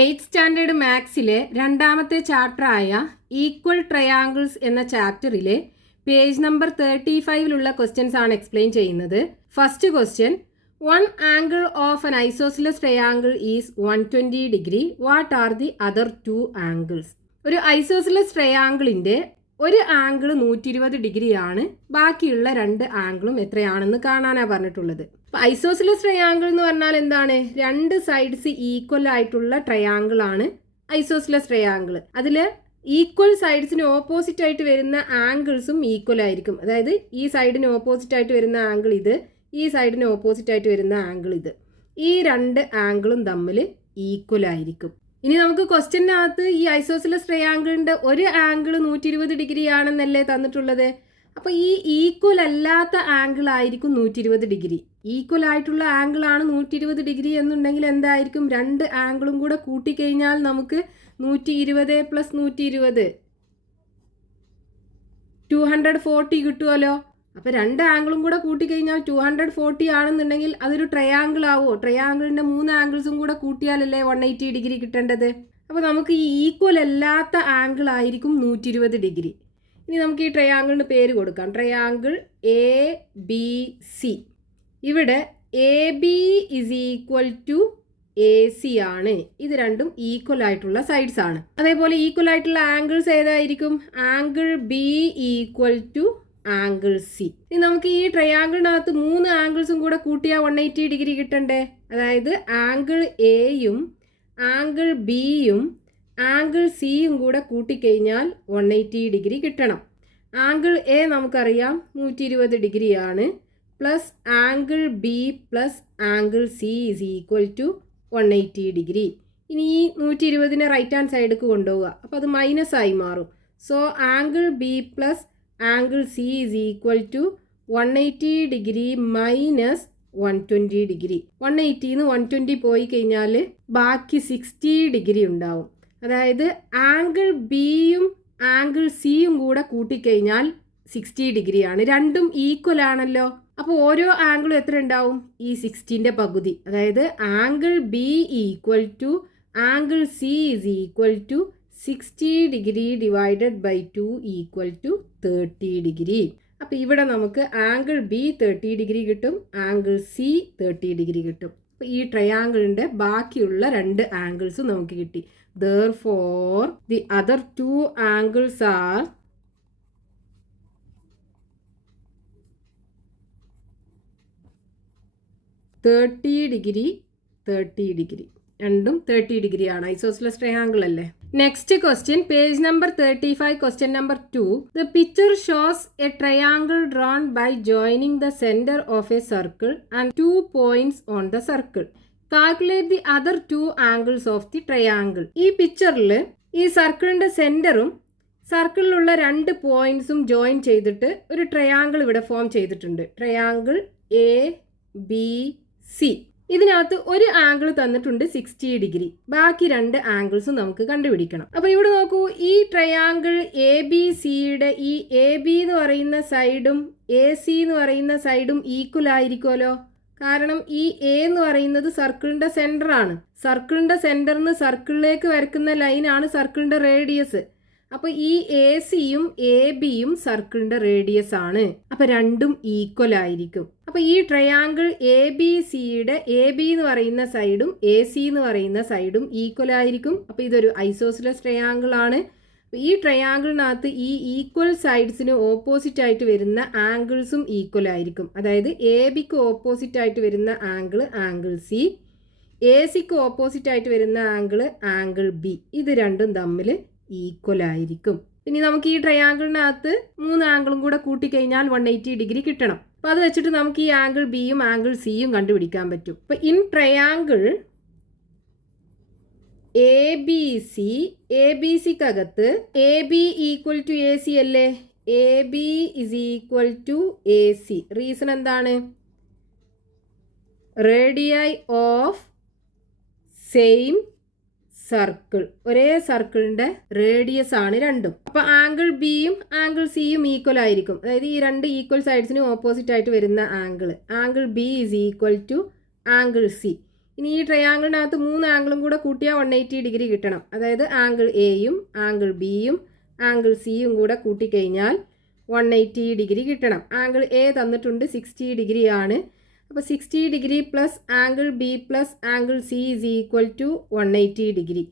8th standard മാത്സിലെ രണ്ടാമത്തെ ചാപ്റ്ററായ equal triangles എന്ന ചാപ്റ്ററിലെ page number 35 questions ആണ് എക്സ്പ്ലെയിൻ ചെയ്യുന്നത്. First question, one angle of an isosceles triangle is 120 degree. What are the other two angles? ഒരു isosceles ട്രയാങ്കിളിൻ്റെ ഒരു angle 120 ഡിഗ്രിയാണ്, ബാക്കിയുള്ള രണ്ട് ആംഗിളും എത്രയാണെന്ന് കാണാനാണ് പറഞ്ഞിട്ടുള്ളത്. അപ്പോൾ ഐസോസിലസ് ട്രയാങ്കിൾ എന്ന് പറഞ്ഞാൽ എന്താണ്? രണ്ട് സൈഡ്സ് ഈക്വൽ ആയിട്ടുള്ള ട്രയാങ്കിൾ ആണ് ഐസോസിലസ് ട്രയാങ്കിൾ. അതിൽ ഈക്വൽ സൈഡ്സിന് ഓപ്പോസിറ്റ് ആയിട്ട് വരുന്ന ആംഗിൾസും ഈക്വൽ ആയിരിക്കും. അതായത് ഈ സൈഡിന് ഓപ്പോസിറ്റ് ആയിട്ട് വരുന്ന ആംഗിൾ ഇത്, ഈ സൈഡിന് ഓപ്പോസിറ്റ് ആയിട്ട് വരുന്ന ആംഗിൾ ഇത്. ഈ രണ്ട് ആംഗിളും തമ്മിൽ ഈക്വൽ ആയിരിക്കും. ഇനി നമുക്ക് ക്വസ്റ്റ്യനകത്ത് ഈ ഐസോസിലസ് ട്രയാങ്കിളിൻ്റെ ഒരു ആംഗിൾ 120 ഡിഗ്രി ആണെന്നല്ലേ തന്നിട്ടുള്ളത്. അപ്പോൾ ഈ ഈക്വൽ അല്ലാത്ത ആംഗിൾ ആയിരിക്കും 120 ഡിഗ്രി. ഈക്വൽ ആയിട്ടുള്ള ആംഗിൾ ആണ് 120 ഡിഗ്രി എന്നുണ്ടെങ്കിൽ എന്തായിരിക്കും? രണ്ട് ആംഗിളും കൂടെ കൂട്ടിക്കഴിഞ്ഞാൽ നമുക്ക് 120 + 120 240 കിട്ടുമല്ലോ. അപ്പോൾ രണ്ട് ആംഗിളും കൂടെ കൂട്ടിക്കഴിഞ്ഞാൽ 240 ആണെന്നുണ്ടെങ്കിൽ അതൊരു ട്രയാങ്കിൾ ആവുമോ? ട്രയാങ്കിളിൻ്റെ 3 ആംഗിൾസും കൂടെ കൂട്ടിയാലല്ലേ 180 ഡിഗ്രി കിട്ടേണ്ടത്. അപ്പോൾ നമുക്ക് ഈ ഈക്വൽ അല്ലാത്ത ആംഗിൾ ആയിരിക്കും 120 ഡിഗ്രി. ഇനി നമുക്ക് ഈ ട്രയാങ്കിളിന് പേര് കൊടുക്കാം. Triangle ABC. ഇവിടെ AB = AC ആണ്. ഇത് രണ്ടും ഈക്വൽ ആയിട്ടുള്ള സൈഡ്സ് ആണ്. അതേപോലെ ഈക്വൽ ആയിട്ടുള്ള ആംഗിൾസ് ഏതായിരിക്കും? Angle B = angle C. ഇനി നമുക്ക് ഈ ട്രയാങ്കിളിനകത്ത് 3 ആംഗിൾസും കൂടെ കൂട്ടിയാൽ 180 ഡിഗ്രി കിട്ടണ്ടേ? അതായത് ആംഗിൾ Aയും ആംഗിൾ Bയും ആംഗിൾ Cയും കൂടെ കൂട്ടിക്കഴിഞ്ഞാൽ 180 ഡിഗ്രി കിട്ടണം. ആംഗിൾ A നമുക്കറിയാം 120 ഡിഗ്രിയാണ്, plus angle B plus angle C = 180 degree. ഇനി ഈ 120നെ റൈറ്റ് ഹാൻഡ് സൈഡിലേക്ക് കൊണ്ടുപോവുക, അപ്പോൾ അത് മൈനസ് ആയി മാറും. So angle B plus angle C = 180 degree minus 120 degree. 180ന്ന് 120 പോയി കഴിഞ്ഞാൽ ബാക്കി 60 ഡിഗ്രി ഉണ്ടാവും. അതായത് ആംഗിൾ Bയും ആംഗിൾ Cയും കൂടെ കൂട്ടിക്കഴിഞ്ഞാൽ 60 ഡിഗ്രിയാണ്. രണ്ടും ഈക്വൽ ആണല്ലോ. അപ്പോൾ ഓരോ ആംഗിളും എത്ര ഉണ്ടാവും? ഈ 60ൻ്റെ പകുതി. അതായത് angle B = angle C = 60 degree divided by 2 = 30 degree. അപ്പോൾ ഇവിടെ നമുക്ക് ആംഗിൾ B 30 ഡിഗ്രി കിട്ടും, ആംഗിൾ C 30 ഡിഗ്രി കിട്ടും. അപ്പോൾ ഈ ട്രയാങ്കിളിൻ്റെ ബാക്കിയുള്ള രണ്ട് ആംഗിൾസും നമുക്ക് കിട്ടി. Therefore, the other two angles are 30 degree 30 degree. രണ്ടും 30 ഡിഗ്രിയാണ്. ഐസോസിലസ് ട്രയാങ്കിൾ അല്ലേ. Next question, page number 35, question number 2. The picture shows a triangle drawn by joining the center of a circle and 2 points on the circle. Calculate the other 2 angles of the triangle. ഈ പിക്ചറിൽ ഈ സർക്കിളിൻ്റെ സെൻറ്ററും സർക്കിളിലുള്ള 2 പോയിൻറ്സും join ചെയ്തിട്ട് ഒരു triangle ഇവിടെ form ചെയ്തിട്ടുണ്ട്. Triangle ABC. ഇതിനകത്ത് ഒരു ആംഗിൾ തന്നിട്ടുണ്ട് 60 ഡിഗ്രി. ബാക്കി രണ്ട് ആംഗിൾസും നമുക്ക് കണ്ടുപിടിക്കണം. അപ്പോൾ ഇവിടെ നോക്കൂ, ഈ ട്രയാങ്കിൾ ABCയുടെ ഈ AB എന്ന് പറയുന്ന സൈഡും AC എന്ന് പറയുന്ന സൈഡും ഈക്വൽ ആയിരിക്കുമല്ലോ. കാരണം ഈ A എന്ന് പറയുന്നത് സർക്കിളിൻ്റെ സെൻറ്ററാണ്. സർക്കിളിൻ്റെ സെൻറ്ററിൽ നിന്ന് സർക്കിളിലേക്ക് വരയ്ക്കുന്ന ലൈനാണ് സർക്കിളിൻ്റെ റേഡിയസ്. അപ്പോൾ ഈ ACയും ABയും സർക്കിളിൻ്റെ റേഡിയസ് ആണ്. അപ്പോൾ രണ്ടും ഈക്വൽ ആയിരിക്കും. അപ്പോൾ ഈ ട്രയാങ്കിൾ ABCയുടെ AB എന്ന് പറയുന്ന സൈഡും AC എന്ന് പറയുന്ന സൈഡും ഈക്വൽ ആയിരിക്കും. അപ്പോൾ ഇതൊരു ഐസോസിലസ് ട്രയാങ്കിൾ ആണ്. ഈ ട്രയാങ്കിളിനകത്ത് ഈ ഈക്വൽ സൈഡ്സിന് ഓപ്പോസിറ്റ് ആയിട്ട് വരുന്ന ആംഗിൾസും ഈക്വൽ ആയിരിക്കും. അതായത് ABക്ക് ഓപ്പോസിറ്റ് ആയിട്ട് വരുന്ന ആംഗിൾ ആംഗിൾ C, ACക്ക് ഓപ്പോസിറ്റ് ആയിട്ട് വരുന്ന ആംഗിൾ B. ഇത് രണ്ടും തമ്മിൽ ഈക്വൽ ആയിരിക്കും. ഇനി നമുക്ക് ഈ ട്രയാങ്കിളിനകത്ത് 3 ആംഗിളും കൂടെ കൂട്ടിക്കഴിഞ്ഞാൽ 180 ഡിഗ്രി കിട്ടണം. അപ്പോൾ അത് വെച്ചിട്ട് നമുക്ക് ഈ ആംഗിൾ Bയും ആംഗിൾ Cയും കണ്ടുപിടിക്കാൻ പറ്റും. അപ്പോൾ ഇൻ ട്രയാങ്കിൾ ABCക്കകത്ത് AB = AC അല്ലേ? AB = AC. റീസൺ എന്താണ്? Radii of same circle. ഒരേ സർക്കിളിൻ്റെ റേഡിയസ് ആണ് രണ്ടും. അപ്പോൾ ആംഗിൾ Bയും ആംഗിൾ Cയും ഈക്വൽ ആയിരിക്കും. അതായത് ഈ രണ്ട് ഈക്വൽ സൈഡ്സിനും ഓപ്പോസിറ്റ് ആയിട്ട് വരുന്ന ആംഗിൾ B = ആംഗിൾ C. ഇനി ഈ ട്രയാങ്കിളിനകത്ത് 3 ആംഗിളും കൂടെ കൂട്ടിയാൽ 180 ഡിഗ്രി കിട്ടണം. അതായത് ആംഗിൾ എയും ആംഗിൾ ബിയും ആംഗിൾ സിയും കൂടെ കൂട്ടിക്കഴിഞ്ഞാൽ 180 ഡിഗ്രി കിട്ടണം. ആംഗിൾ എ തന്നിട്ടുണ്ട് 60 ഡിഗ്രി ആണ്. അപ്പോൾ 60 degree plus angle B plus angle C is equal to 180 degree.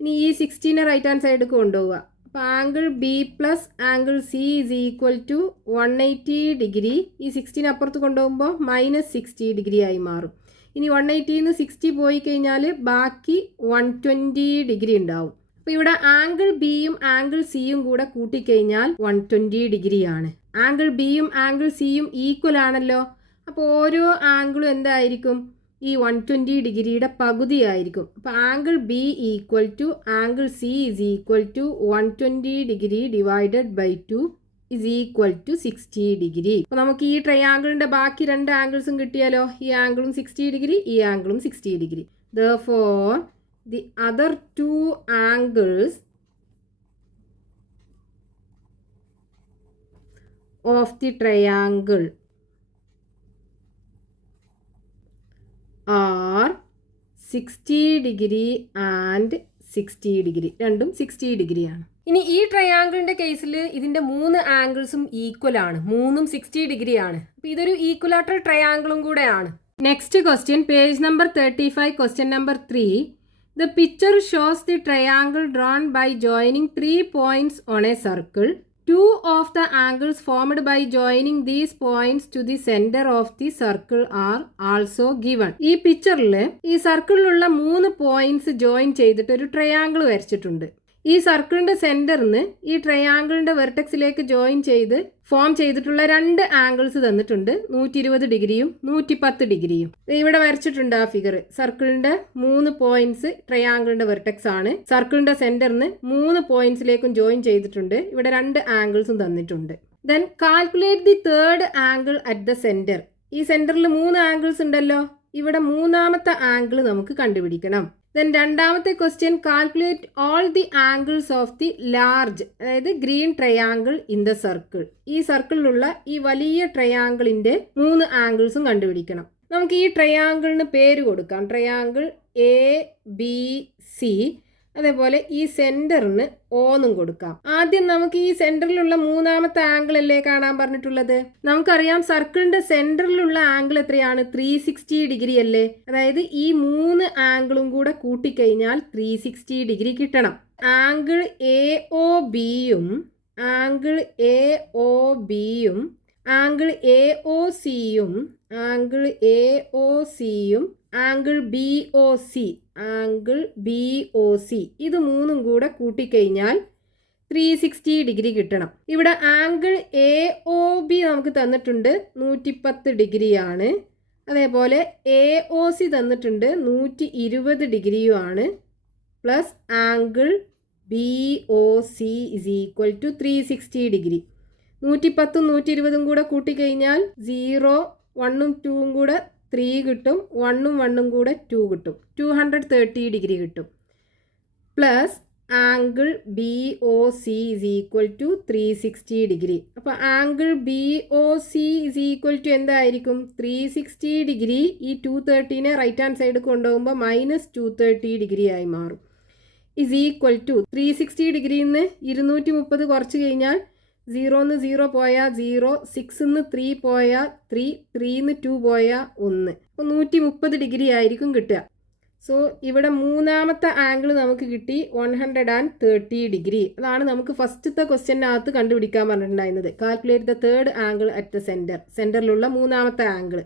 ഇനി ഈ 60നെ റൈറ്റ് ഹാൻഡ് സൈഡിൽ കൊണ്ടുപോവുക. അപ്പോൾ angle B plus angle C is equal to 180 degree. ഈ 60നെ അപ്പുറത്ത് കൊണ്ടുപോകുമ്പോൾ -60 ഡിഗ്രി ആയി മാറും. ഇനി 180ന്ന് 60 പോയി കഴിഞ്ഞാൽ ബാക്കി 120 ഡിഗ്രി ഉണ്ടാവും. അപ്പോൾ ഇവിടെ ആംഗിൾ ബിയും ആംഗിൾ സിയും കൂടെ കൂട്ടിക്കഴിഞ്ഞാൽ 120 ഡിഗ്രിയാണ്. ആംഗിൾ ബിയും ആംഗിൾ സിയും ഈക്വൽ ആണല്ലോ. അപ്പോൾ ഓരോ ആംഗിളും എന്തായിരിക്കും? ഈ 120 ഡിഗ്രിയുടെ പകുതിയായിരിക്കും. അപ്പോൾ angle B equal to angle C is equal to 120 degree divided by 2 is equal to 60 degree. അപ്പോൾ നമുക്ക് ഈ ട്രയാങ്കിളിൻ്റെ ബാക്കി 2 ആംഗിൾസും കിട്ടിയാലോ? ഈ ആംഗിളും 60 ഡിഗ്രി, ഈ ആംഗിളും 60 degree. Therefore, the other 2 angles of the triangle are 60 degree and 60 degree. രണ്ടും 60 ഡിഗ്രിയാണ്. ഇനി ഈ ട്രയാങ്കിളിൻ്റെ കേസിൽ ഇതിൻ്റെ 3 ആംഗിൾസും ഈക്വൽ ആണ്. 3ഉം 60 ഡിഗ്രിയാണ്. അപ്പോൾ ഇതൊരു ഈക്വലാറ്ററൽ ട്രയാങ്കിളും കൂടെയാണ്. Next question, page number 35, question number 3. The picture shows the triangle drawn by joining 3 points on a circle. 2 of the angles formed by joining these points to the center of the circle are also given. ഈ പിക്ചറിൽ ഈ സർക്കിളിലുള്ള 3 points join ചെയ്തിട്ട് ഒരു triangle വരച്ചിട്ടുണ്ട്. ഈ സർക്കിളിൻ്റെ സെൻറ്ററിന് ഈ ട്രയാങ്കിളിൻ്റെ വെർട്ടെക്സിലേക്ക് join ചെയ്ത് ഫോം ചെയ്തിട്ടുള്ള 2 ആംഗിൾസ് തന്നിട്ടുണ്ട്. 120 ഡിഗ്രിയും 110 ഡിഗ്രിയും. ഇവിടെ വരച്ചിട്ടുണ്ട് ആ ഫിഗർ. സർക്കിളിൻ്റെ 3 പോയിന്റ്സ് ട്രയാങ്കിളിൻ്റെ വെർട്ടെക്സ് ആണ്. സർക്കിളിൻ്റെ സെൻറ്ററിന് 3 പോയിന്റ്സിലേക്കും ജോയിൻ ചെയ്തിട്ടുണ്ട്. ഇവിടെ 2 ആംഗിൾസും തന്നിട്ടുണ്ട്. Then calculate the third angle at the centre. ഈ സെൻറ്ററിൽ 3 ആംഗിൾസ് ഉണ്ടല്ലോ. ഇവിടെ 3ാമത്തെ ആംഗിൾ നമുക്ക് കണ്ടുപിടിക്കണം. ദെൻ രണ്ടാമത്തെ question, calculate all the angles of the large, അതായത് green triangle in the circle. ഈ സർക്കിളിലുള്ള ഈ വലിയ ട്രയാങ്കിളിൻ്റെ 3 ആംഗിൾസും കണ്ടുപിടിക്കണം. നമുക്ക് ഈ ട്രയാങ്കിളിന് പേര് കൊടുക്കാം. Triangle A B C. അതേപോലെ ഈ സെൻറ്ററിന് O എന്നും കൊടുക്കാം. ആദ്യം നമുക്ക് ഈ സെൻറ്ററിലുള്ള 3ാമത്തെ ആംഗിൾ അല്ലേ കാണാൻ പറഞ്ഞിട്ടുള്ളത്. നമുക്കറിയാം സർക്കിളിൻ്റെ സെൻറ്ററിലുള്ള ആംഗിൾ എത്രയാണ്? 360 ഡിഗ്രി അല്ലേ. അതായത് ഈ 3 ആംഗിളും കൂടെ കൂട്ടിക്കഴിഞ്ഞാൽ 360 ഡിഗ്രി കിട്ടണം. ആംഗിൾ എ ഒ ബിയും ആംഗിൾ എ ഒ ബിയും ആംഗിൾ എ ഒ സിയും ആംഗിൾ എ ഒ സിയും angle B O C angle B O C ഇത് 3ഉം കൂടെ കൂട്ടിക്കഴിഞ്ഞാൽ 360 ഡിഗ്രി കിട്ടണം. ഇവിടെ ആംഗിൾ എ ഒ ബി നമുക്ക് തന്നിട്ടുണ്ട് 110 ഡിഗ്രിയാണ്. അതേപോലെ എ ഒ സി തന്നിട്ടുണ്ട് 120 ഡിഗ്രിയുമാണ്. Plus angle B O C is equal to 360 degree. 110ഉം 120ഉം കൂടെ കൂട്ടിക്കഴിഞ്ഞാൽ 0, 1ഉം 2ഉം കൂടെ 3 കിട്ടും. 1ഉം 1ഉം കൂടെ 2 കിട്ടും. 230 ഡിഗ്രി കിട്ടും. Plus angle B O C is equal to 360 degree. അപ്പോൾ angle B O C is equal to എന്തായിരിക്കും? 360 ഡിഗ്രി. ഈ 230നെ റൈറ്റ് ഹാൻഡ് സൈഡ് കൊണ്ടുപോകുമ്പോൾ -230 ഡിഗ്രി ആയി മാറും. ഇസ് ഈക്വൽ ടു 360 ഡിഗ്രിയിൽ നിന്ന് 230 കുറച്ച് കഴിഞ്ഞാൽ 0ന്ന് 0 പോയാൽ 0, 6ന്ന് 3 പോയാൽ 3, 3ന്ന് 2 പോയാൽ 1. അപ്പോൾ 130 ഡിഗ്രി ആയിരിക്കും കിട്ടുക. സോ ഇവിടെ 3ാമത്തെ ആംഗിൾ നമുക്ക് കിട്ടി 130 ഡിഗ്രി. അതാണ് നമുക്ക് ഫസ്റ്റത്തെ ക്വസ്റ്റ്യനകത്ത് കണ്ടുപിടിക്കാൻ പറഞ്ഞിട്ടുണ്ടായിരുന്നത്. Calculate the third angle at the centre. സെൻറ്ററിലുള്ള 3ാമത്തെ ആംഗിൾ.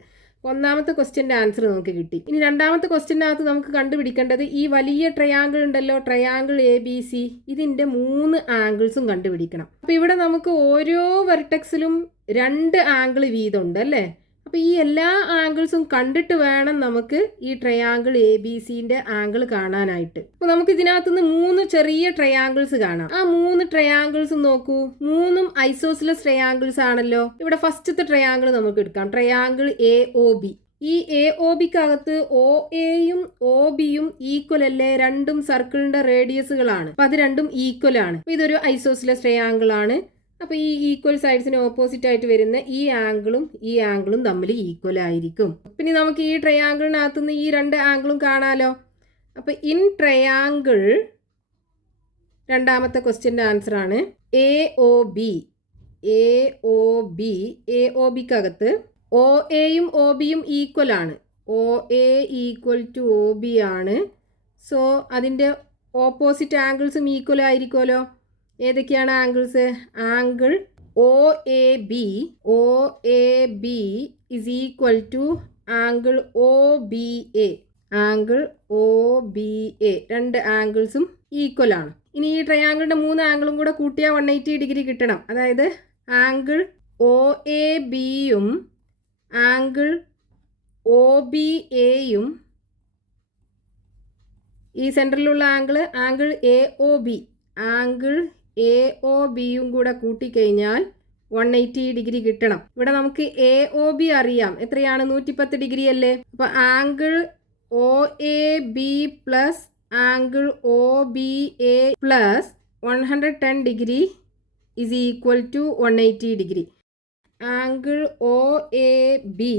1ാമത്തെ ക്വസ്റ്റ്യൻ്റെ ആൻസർ നമുക്ക് കിട്ടി. ഇനി 2ാമത്തെ ക്വസ്റ്റ്യനകത്ത് നമുക്ക് കണ്ടുപിടിക്കേണ്ടത് ഈ വലിയ ട്രയാങ്കിൾ ഉണ്ടല്ലോ, ട്രയാങ്കിൾ എ ബി സി, ഇതിൻ്റെ 3 ആംഗിൾസും കണ്ടുപിടിക്കണം. അപ്പോൾ ഇവിടെ നമുക്ക് ഓരോ വെർട്ടെക്സിലും 2 ആംഗിൾ വീതമുണ്ട് അല്ലേ. അപ്പോൾ ഈ എല്ലാ ആംഗിൾസും കണ്ടിട്ട് വേണം നമുക്ക് ഈ ട്രയാങ്കിൾ എ ബി സിൻ്റെ ആംഗിൾ കാണാനായിട്ട്. അപ്പോൾ നമുക്ക് ഇതിനകത്തുനിന്ന് 3 ചെറിയ ട്രയാങ്കിൾസ് കാണാം. ആ 3 ട്രയാങ്കിൾസ് നോക്കൂ. 3ഉം ഐസോസിലസ് ട്രയാങ്കിൾസ് ആണല്ലോ. ഇവിടെ ഫസ്റ്റത്തെ ട്രയാങ്കിൾ നമുക്ക് എടുക്കാം. Triangle A O B. ഈ എ ഒ ബിക്കകത്ത് ഒ എയും ഒ ബിയും ഈക്വൽ അല്ലേ. രണ്ടും സർക്കിളിന്റെ റേഡിയസുകളാണ്. അപ്പോൾ അത് രണ്ടും ഈക്വൽ ആണ്. അപ്പോൾ ഇതൊരു ഐസോസിലസ് ട്രയാങ്കിൾ ആണ്. അപ്പോൾ ഈ ഈക്വൽ സൈഡ്സിന് ഓപ്പോസിറ്റ് ആയിട്ട് വരുന്ന ഈ ആംഗിളും തമ്മിൽ ഈക്വൽ ആയിരിക്കും. പിന്നെ നമുക്ക് ഈ ട്രയാങ്കിളിനകത്തുനിന്ന് ഈ രണ്ട് ആംഗിളും കാണാലോ. അപ്പോൾ ഇൻ ട്രയാങ്കിൾ, രണ്ടാമത്തെ ക്വസ്റ്റ്യൻ്റെ ആൻസറാണ് എ ഒ ബിക്കകത്ത് ഒ എയും ഒ ബിയും ഈക്വൽ ആണ്. O A equal to O B ആണ്. സോ അതിൻ്റെ ഓപ്പോസിറ്റ് ആംഗിൾസും ഈക്വൽ ആയിരിക്കുമല്ലോ. ഏതൊക്കെയാണ് angles? Angle O A B is equal to angle O B A. രണ്ട് ആംഗിൾസും ഈക്വൽ ആണ്. ഇനി ഈ ട്രയാങ്കിളിൻ്റെ 3 ആംഗിളും കൂടെ കൂട്ടിയാൽ 180 ഡിഗ്രി കിട്ടണം. അതായത് ആംഗിൾ ഒ എ ബിയും ആംഗിൾ ഒ ബി എയും ഈ സെൻറ്ററിലുള്ള ആംഗിൾ എ ഒ ബിയും കൂടെ കൂട്ടിക്കഴിഞ്ഞാൽ 180 ഡിഗ്രി കിട്ടണം. ഇവിടെ നമുക്ക് എ ഒ ബി അറിയാം, എത്രയാണ്? 110 ഡിഗ്രി അല്ലേ. അപ്പോൾ angle O A B plus angle O B A plus 110 degree is equal to 180 degree. Angle O A B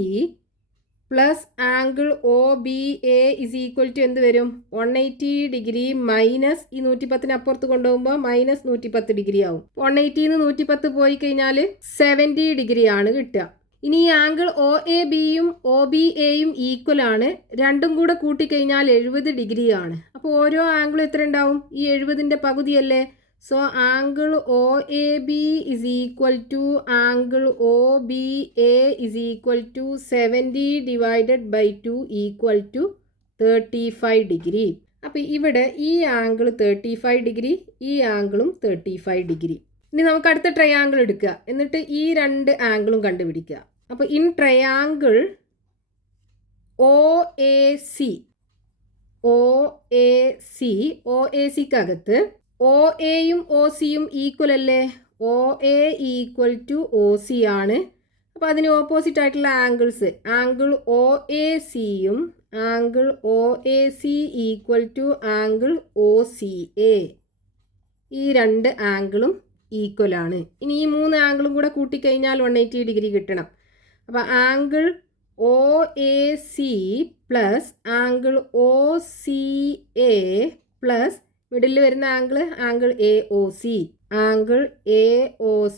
plus angle O B A is equal to എന്ത് വരും? 180 degree minus ഈ 110 അപ്പുറത്ത് കൊണ്ടുപോകുമ്പോൾ minus 110 degree ആവും. 180 110 പോയി കഴിഞ്ഞാൽ 70 degree ആണ് കിട്ടുക. ഇനി ഈ ആംഗിൾ ഒ എ ബിയും ഒ ബി എയും ഈക്വൽ ആണ്. രണ്ടും കൂടെ കൂട്ടിക്കഴിഞ്ഞാൽ 70 ഡിഗ്രി ആണ്. അപ്പോൾ ഓരോ ആംഗിളും എത്ര ഉണ്ടാവും? ഈ 70ൻ്റെ പകുതിയല്ലേ. So angle O A B is equal to angle O B A is equal to 70 divided by 2 equal to 35 degree. അപ്പോൾ ഇവിടെ ഈ ആംഗിൾ 35 ഡിഗ്രി, ഈ ആംഗിളും 35 ഡിഗ്രി. ഇനി നമുക്ക് അടുത്ത ട്രയാങ്കിൾ എടുക്കുക, എന്നിട്ട് ഈ രണ്ട് ആംഗിളും കണ്ടുപിടിക്കുക. അപ്പോൾ ഇൻ ട്രയാങ്കിൾ ഒ എ സിക്കകത്ത് ഒ എയും ഒ സിയും ഈക്വൽ അല്ലേ. O A equal to O C ആണ്. അപ്പോൾ അതിന് ഓപ്പോസിറ്റ് ആയിട്ടുള്ള ആംഗിൾസ് ആംഗിൾ ഒ എ സിയും angle O A C equal to angle O C A. ഈ രണ്ട് ആംഗിളും ഈക്വൽ ആണ്. ഇനി ഈ 3 ആംഗിളും കൂടെ കൂട്ടിക്കഴിഞ്ഞാൽ 180 ഡിഗ്രി കിട്ടണം. അപ്പോൾ angle O A C plus angle O C A plus middle വരുന്ന ആംഗിൾ എ ഒ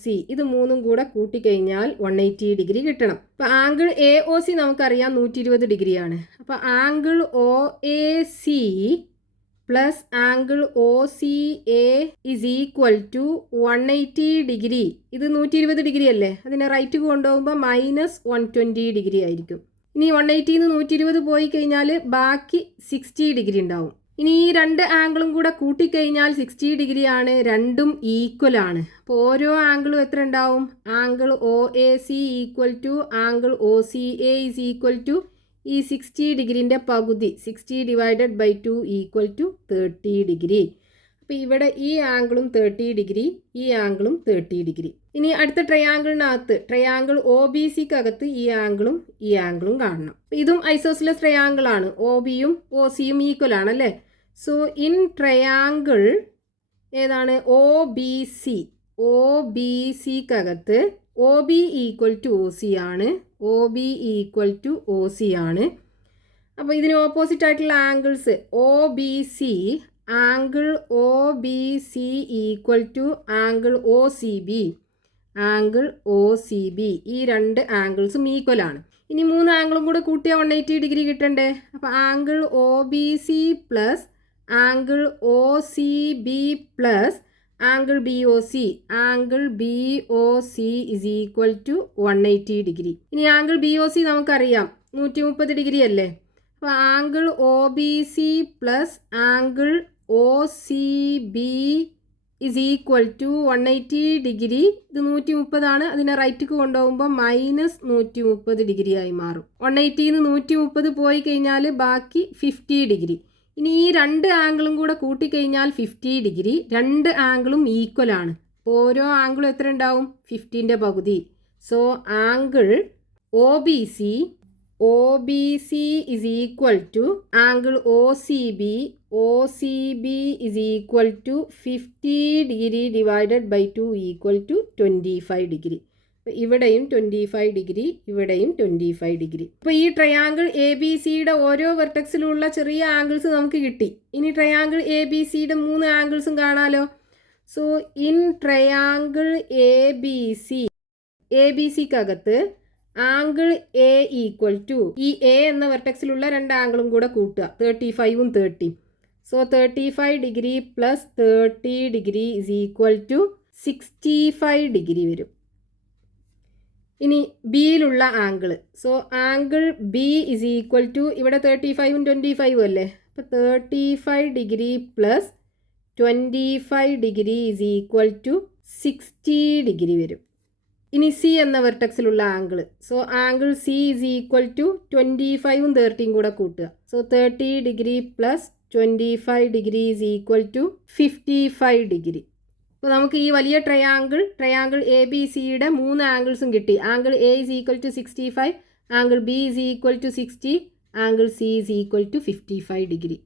സി, ഇത് 3ഉം കൂടെ കൂട്ടിക്കഴിഞ്ഞാൽ 180 ഡിഗ്രി കിട്ടണം. അപ്പോൾ ആംഗിൾ എ ഒ സി നമുക്കറിയാം 120 ഡിഗ്രിയാണ്. അപ്പോൾ angle O A C plus angle O C A is equal to 180 degree. ഇത് 120 ഡിഗ്രി അല്ലേ, അതിനെ റൈറ്റ് കൊണ്ടുപോകുമ്പോൾ മൈനസ് 120 ഡിഗ്രി ആയിരിക്കും. ഇനി 180 120 പോയി കഴിഞ്ഞാൽ ബാക്കി 60 ഡിഗ്രി ഉണ്ടാവും. ഇനി ഈ രണ്ട് ആംഗിളും കൂടെ കൂട്ടിക്കഴിഞ്ഞാൽ 60 ഡിഗ്രിയാണ്. രണ്ടും ഈക്വൽ ആണ്. അപ്പോൾ ഓരോ ആംഗിളും എത്ര ഉണ്ടാവും? Angle O A C equal to angle O C A is equal to ഈ 60 ഡിഗ്രീൻ്റെ പകുതി 60 divided by 2 equal to 30 degree. അപ്പോൾ ഇവിടെ ഈ ആംഗിളും 30 ഡിഗ്രി, ഈ ആംഗിളും 30 ഡിഗ്രി. ഇനി അടുത്ത ട്രയാങ്കിളിനകത്ത് ട്രയാങ്കിൾ ഒ ബി സിക്കകത്ത് ഈ ആംഗിളും കാണണം. ഇതും ഐസോസിലസ് ട്രയാങ്കിൾ ആണ്. ഒ ബിയും ഒ സിയും ഈക്വൽ ആണല്ലേ. സോ ഇൻ ട്രയാങ്കിൾ ഏതാണ്? ഒ ബി സിക്കകത്ത് O B equal to O C ആണ്. അപ്പോൾ ഇതിന് ഓപ്പോസിറ്റ് ആയിട്ടുള്ള angles O B C equal to angle O C B, ഈ രണ്ട് ആംഗിൾസും ഈക്വൽ ആണ്. ഇനി 3 ആംഗിളും കൂടെ കൂട്ടിയാൽ 180 ഡിഗ്രി കിട്ടണ്ടേ. അപ്പോൾ angle O B C plus angle O C B plus angle B O C is equal to 180 degree. ഇനി ആംഗിൾ ബി ഒ സി നമുക്കറിയാം 130 ഡിഗ്രി അല്ലേ. അപ്പോൾ angle O B C plus angle O C B is equal to 180 degree. ഇത് 130 ആണ്, അതിനെ റൈറ്റിക്ക് കൊണ്ടുപോകുമ്പോൾ minus 130 degree ആയി മാറും. 180 130 പോയി കഴിഞ്ഞാൽ ബാക്കി 50 ഡിഗ്രി. ഇനി ഈ രണ്ട് ആംഗിളും കൂടെ കൂട്ടിക്കഴിഞ്ഞാൽ 50 ഡിഗ്രി. രണ്ട് ആംഗിളും ഈക്വൽ ആണ്. ഓരോ ആംഗിളും എത്ര ഉണ്ടാവും? 50ൻ്റെ പകുതി. So angle O B C is equal to angle O C B O C B is equal to 50 degree divided by 2 equal to 25 degree. അപ്പോൾ ഇവിടെയും 25 ഡിഗ്രി, ഇവിടെയും 25 ഡിഗ്രി. അപ്പോൾ ഈ ട്രയാങ്കിൾ എ ബി സിയുടെ ഓരോ വെർട്ടെക്സിലുള്ള ചെറിയ ആംഗിൾസ് നമുക്ക് കിട്ടി. ഇനി ട്രയാങ്കിൾ എ ബി സിയുടെ 3 ആംഗിൾസും കാണാലോ. So in triangle A B സിക്കകത്ത് ആംഗിൾ എ ഈക്വൽ ടു ഈ എ എന്ന വെർട്ടെക്സിലുള്ള 2 ആംഗിളും കൂടെ കൂട്ടുക, 35ഉം 30. So 35 degree plus 30 degree is equal to 65 degree വരും. ഇനി ബിയിലുള്ള angle, so angle B is equal to ഇവിടെ 35ഉം 25ഉം അല്ലേ, അപ്പോൾ 35 degree plus 25 degree is equal to 60 degree വരും. ഇനി സി എന്ന വെർട്ടെക്സിലുള്ള angle, so angle C is equal to 25ഉം 30ഉം കൂടെ കൂട്ടുക. So 30 degree plus 25 degree is equal to 55 degree. അപ്പോൾ നമുക്ക് ഈ വലിയ ട്രയാങ്കിൾ എ ബി സിയുടെ 3 ആംഗിൾസും കിട്ടി. Angle A is equal to 65, angle B is equal to 60, angle C is equal to 55 degree.